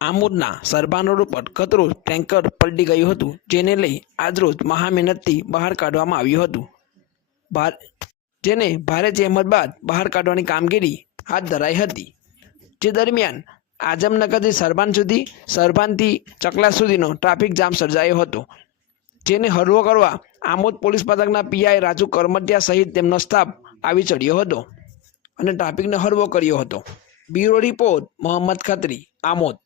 આમોદના સરભાન road ઉપર કચરો tanker પલટી ગયું હતું, જેને લઈ આજરોજ મહામહેનતથી બહાર કાઢવામાં આવ્યું હતું, જેને ભારે જહેમત બાદ બહાર કાઢવાની કામગીરી હાથ ધરાઈ હતી। જે દરમિયાન આઝમનગરથી સરભાન સુધી, સરભાનથી ચકલા સુધીનો ટ્રાફિક જામ સર્જાયો હતો, જેને હળવો કરવા આમોદ પોલીસ મથકના પીઆઈ રાજુ કરમટિયા સહિત તેમનો સ્ટાફ આવી ચડ્યો હતો અને ટ્રાફિકને હળવો કર્યો હતો। Bureau report Mohammad Khatri, Amod.